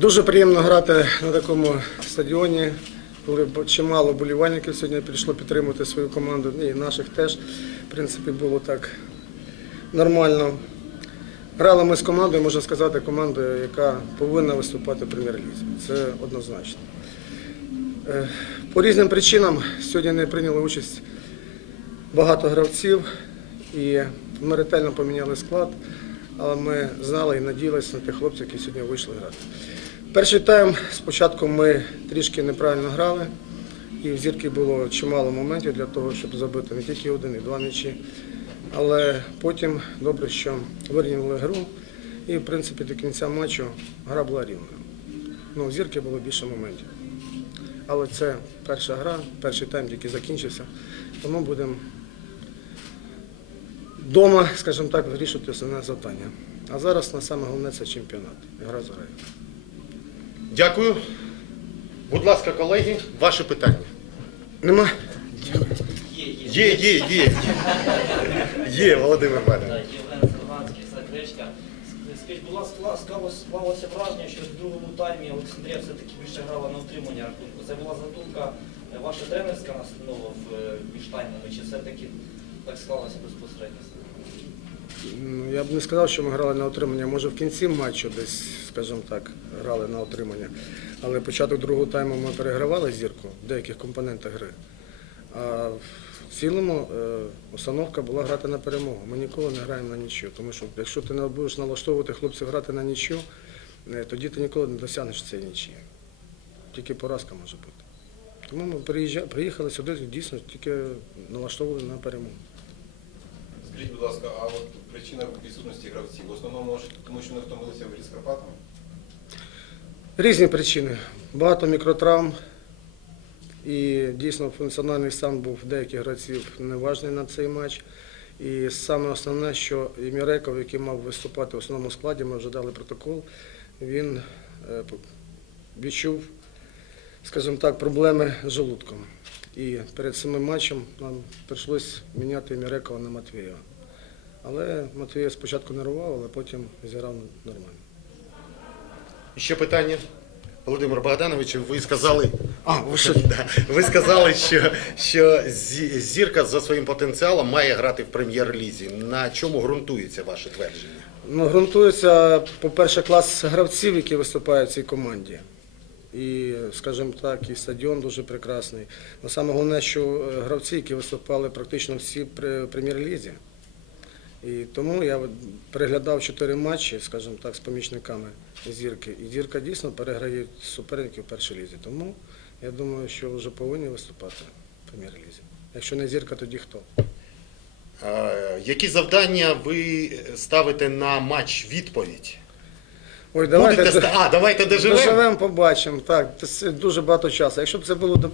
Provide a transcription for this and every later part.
Дуже приємно грати на такому стадіоні, коли чимало болівальників сьогодні прийшло підтримувати свою команду. І наших теж, в принципі, було так нормально. Грали ми з командою, можна сказати, командою, яка повинна виступати в прем'єр-лізі. Це однозначно. Е, По різним причинам сьогодні не прийняли участь багато гравців, і ми ретельно поміняли склад, але ми знали і надіялися на тих хлопців, які сьогодні вийшли грати. Перший тайм спочатку ми трішки неправильно грали, і в зірки було чимало моментів для того, щоб забити не тільки один, і два м'ячі. Але потім добре, що вирівняли гру, і в принципі до кінця матчу гра була рівною. Ну, у зірки було більше моментів. Але це перша гра, перший тайм тільки закінчився. Тому будемо вдома, скажімо так, вирішувати основне завдання. А зараз на саме головне це чемпіонат. Гра за грою. Дякую. Будь ласка, колеги, ваші питання. Нема? Є, є, є. Є, Володимир Іванович. Євген Сарганський, Сагречка. Скажіть, будь ласка, склалося- склалося враження, що в другому таймі Олександрія все-таки більше грала на утримання рахунку. Це була задумка е, ваша тренерська настанова в е, між таймами, чи все-таки так склалося безпосередньо? Ну, Я б не сказав, що ми грали на отримання. Може в кінці матчу десь, скажімо так, грали на отримання. Але початок другого тайму ми перегравали зірку в деяких компонентах гри. А в цілому е, установка була грати на перемогу. Ми ніколи не граємо на нічю. Тому що якщо ти не будеш налаштовувати хлопців грати на нічю, е, тоді ти ніколи не досягнеш цієї нічі. Тільки поразка може бути. Тому ми приїхали сюди дійсно тільки налаштовували на перемогу. Скажіть, будь ласка, а от причина відсутності гравців в основному тому, що не втомилися в Карпатами? Різні причини. Багато мікротравм. І дійсно функціональний стан був деяких гравців неважний на цей матч. І саме основне, що Єміреков, який мав виступати в основному складі, ми вже дали протокол, він е, відчув, скажімо так, проблеми з желудком. І перед самим матчем нам прийшлось міняти Ємірекова на Матвієва. Але Матвій спочатку нервував, але потім зіграв нормально. Ще питання. Володимир Богданович, ви сказали, А, ви що? Да. ви сказали, що, що зірка за своїм потенціалом має грати в прем'єр-лізі. На чому ґрунтується ваше твердження? Ну, ґрунтується, по-перше, клас гравців, які виступають в цій команді. І, скажімо так, і стадіон дуже прекрасний. Але саме головне, що е, гравці, які виступали практично всі при прем'єр-лізі. І тому я переглядав чотири матчі, скажімо так, з помічниками зірки. І зірка дійсно переграє суперників в першій лізі. Тому я думаю, що вже повинні виступати в прем'єр-лізі. Якщо не зірка, тоді хто? Які завдання ви ставите на матч відповідь? Ой, давайте. Будете ста- А, давайте доживемо. Доживемо, побачимо. Так, це дуже багато часу. Якщо б це було,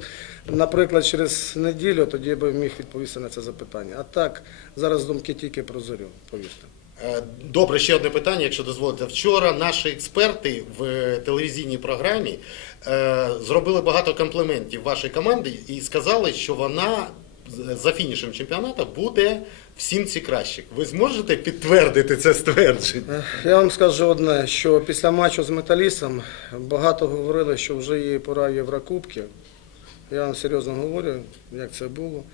наприклад, через неділю, тоді я б міг відповісти на це запитання. А так, зараз думки тільки про зорю, повірте. Е, Добре, ще одне питання, якщо дозволите. Вчора наші експерти в телевізійній програмі е, зробили багато компліментів вашій команді і сказали, що вона за фінішем чемпіонату буде в сімці кращих. Ви зможете підтвердити це ствердження? Я вам скажу одне, що після матчу з металістом багато говорили, що вже є пора Єврокубків. Я вам серйозно говорю, як це було.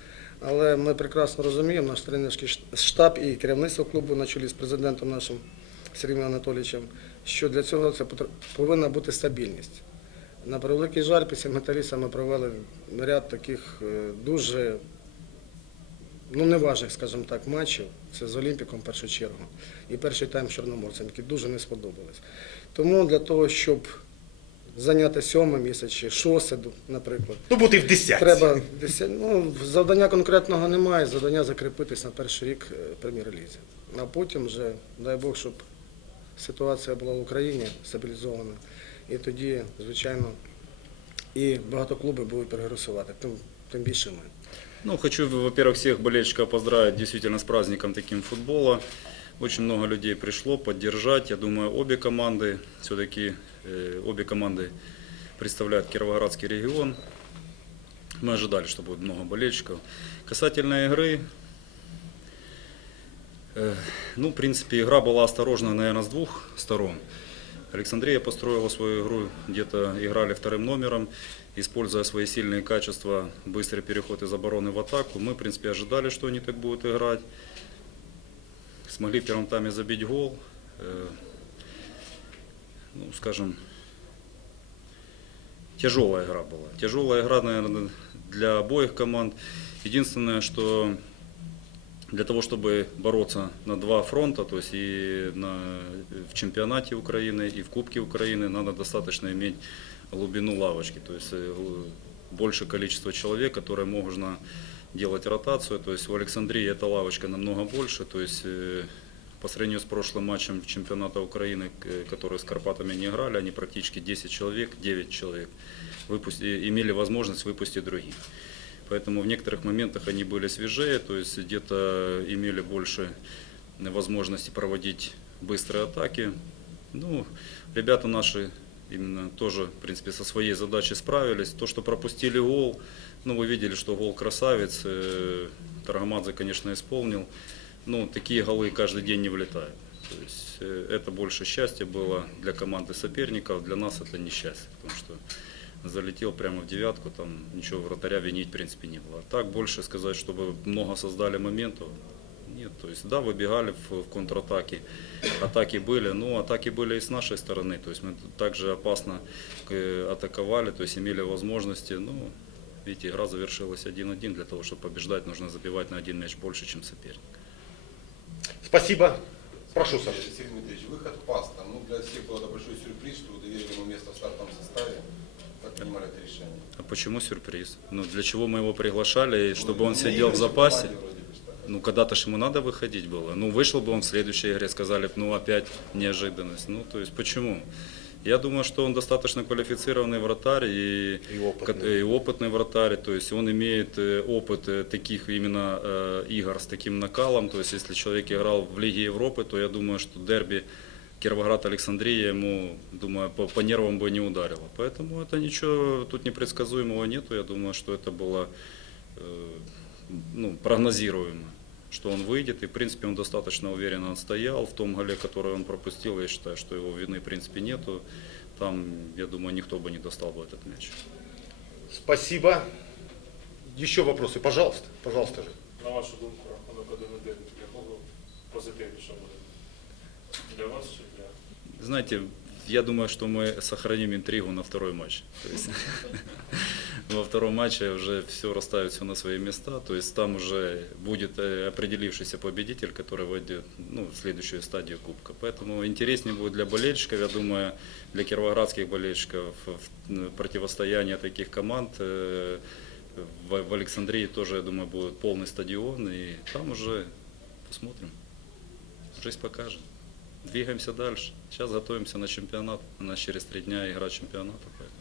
Але ми прекрасно розуміємо, наш тренерський штаб і керівництво клубу на чолі з президентом нашим Сергієм Анатолійовичем, що для цього це повинна бути стабільність. На превеликий жаль, після металіста ми провели ряд таких е, дуже ну, неважних, скажімо так, матчів. Це з Олімпіком в першу чергу. І перший тайм з Чорноморцем, які дуже не сподобались. Тому для того, щоб зайняти сьоме місце чи шосте, наприклад, Ну, бути в десятці. треба десять- ну, завдання конкретного немає, завдання закріпитись на перший рік е, прем'єр-лізі. А потім вже, дай Бог, щоб ситуація була в Україні стабілізована. І тоді, звичайно, і багато клубів будуть прогресувати, тим, тим більше ми. Ну, хочу, во-первых, всех болельщиков поздравить действительно с праздником таким футбола. Очень много людей пришло поддержать. Я думаю, обе команды, все-таки э, обе команды представляют Кировоградский регион. Мы ожидали, что будет много болельщиков. Касательно игры, э, ну, в принципе, игра была осторожна, наверное, с двух сторон. Александрия построила свою игру, где-то играли вторым номером, используя свои сильные качества, быстрый переход из обороны в атаку. Мы, в принципе, ожидали, что они так будут играть. Смогли в первом тайме забить гол. Э, Ну, скажем, тяжелая игра была. Тяжелая игра, наверное, для обоих команд. Единственное, что для того, чтобы бороться на два фронта, то есть и на, в чемпионате Украины, и в Кубке Украины, надо достаточно иметь глубину лавочки, то есть э, большее количество человек, которые можно делать ротацию. То есть в Александрии эта лавочка намного больше, то есть э, по сравнению с прошлым матчем чемпионата Украины, к- который с Карпатами не играли, они практически 10 человек, 9 человек выпусти- имели возможность выпустить других. Поэтому в некоторых моментах они были свежее, то есть где-то имели больше возможности проводить быстрые атаки. Ну, ребята наши именно тоже, в принципе, со своей задачей справились. То, что пропустили гол, ну, вы видели, что гол красавец. э, Таргамадзе, конечно, исполнил. Ну, такие голы каждый день не влетают. То есть э, это больше счастья было для команды соперников, для нас это несчастье, потому что залетел прямо в девятку, там ничего вратаря винить в принципе не было. А так больше сказать, чтобы много создали моментов, нет. То есть да, выбегали в, в контратаке, атаки были, но атаки были и с нашей стороны, то есть мы также опасно э, атаковали, то есть имели возможности, ну, видите, игра завершилась 1-1, для того, чтобы побеждать, нужно забивать на один мяч больше, чем соперник. Спасибо. Прошу, Саша. Сергей Дмитриевич, выход Паста. Ну, для всех был это большой сюрприз, что почему сюрприз? Ну, для чего мы его приглашали, чтобы он Ну, сидел в наигрывать запасе? команде вроде бы, что ли. Ну, когда-то ж ему надо выходить было. Ну, вышел бы он в следующей игре, сказали, б, ну, опять неожиданность. Ну, то есть, почему? Я думаю, что он достаточно квалифицированный вратарь и, И опытный. и опытный вратарь. То есть, он имеет э, опыт э, таких именно э, игр с таким накалом. То есть, если человек играл в Лиге Европы, то я думаю, что дерби Кировоград-Александрия ему, думаю, по, по нервам бы не ударило. Поэтому это ничего тут непредсказуемого нету. Я думаю, что это было э, ну, прогнозируемо, что он выйдет. И, в принципе, он достаточно уверенно отстоял. В том голе, который он пропустил, я считаю, что его вины, в принципе, нету. Там, я думаю, никто бы не достал бы этот мяч. Спасибо. Еще вопросы, пожалуйста. Пожалуйста же. На вашу думку, рахунок 1-1 для кого позитивніше буде? Для вас чи для Знаете, я думаю, что мы сохраним интригу на второй матч. То есть, во втором матче уже все расставит все на свои места. То есть там уже будет э, определившийся победитель, который войдет ну, в следующую стадию Кубка. Поэтому интереснее будет для болельщиков, я думаю, для кировоградских болельщиков в противостояние таких команд. э, В, в Александрии тоже, я думаю, будет полный стадион. И там уже посмотрим. Жизнь покажет. Двигаемся дальше. Сейчас готовимся на чемпионат. У нас через три дня игра чемпионата. поэтому